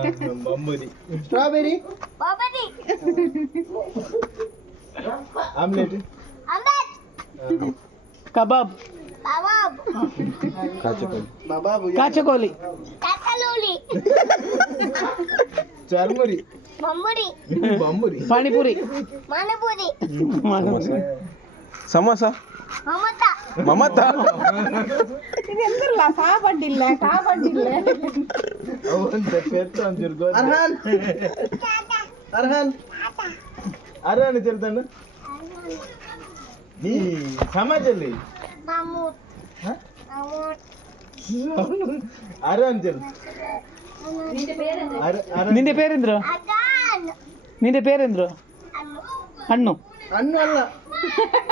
बम्बरी strawberry omelette कबाब काचकोली चरमुरी बम्बरी पानीपुरी ಸಮೋಸ ಮಮತಾ ಇದೆಂತಲ್ಲ ಕಾಬಡ್ಡಿಲ್ಲ ಅವಂತ ಪೆತ್ತು ಅಂತಿರ್ ಗೋಧಿ अरहान ಅರಣ ಚೆಲ್ತಾನ ನೀ ಸಮಾಜಲ್ಲಿ ಅರಣ ಚೆಲ್ ನಿಂದೆ ಪೇರೆಂದ್ರು ಹಣ್ಣು अन्नू अल्ल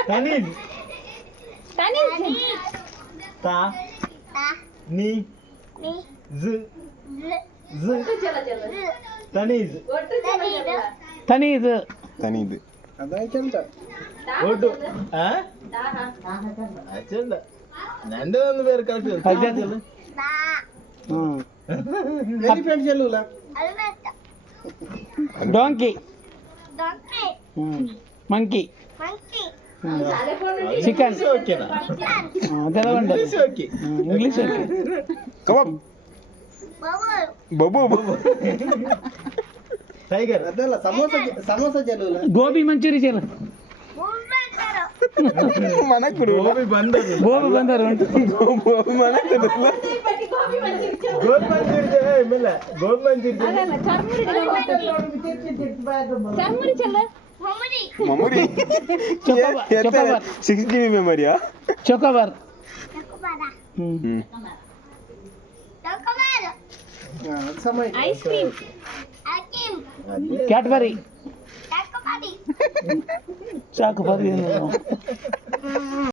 ತನೀಜ್ ತಾ ನೀ ಜ್ ತನೀಜ್ ತನೀಜ್ ತನಿದು ಅದಾಯ್ತಂತ ಒಟ್ಟು ಚಂದ ನಂದೇ ಒಂದು ಬೇರೆ ಕರೆಕ್ಟ್ एलिफेंट चलूला डोंकी मंकी चिकन ಓಕೆನಾ ಅದೆಲ್ಲ ಉಂಟು ಓಕೆ ಇಂಗ್ಲಿಷ್ ಓಕೆ ಕಬಾಬ್ ಬಬು ಟೈಗರ್ ಅದಲ್ಲ ಸಮೋಸ ಚಲೂला ಗೋಬಿ ಮಂಚೂರಿ ಚೆಲ್ಲ ಮನಕುಡು ಗೋಬಿ ಬಂದರು ಗೋಬಿ ಬಂದರು ಉಂಟು ಮನಕುಡು ಗೋಬಿ ಮಂಚೂರಿ ಮೇಲೆ gobi manchurian ಮಮರಿ chocobar 6 GB ಮೆಮೊರಿಯಾ chocobar समय आइसक्रीम ಕ್ಯಾಡ್ಬರಿ ಚಾಕೋಬಾರಿ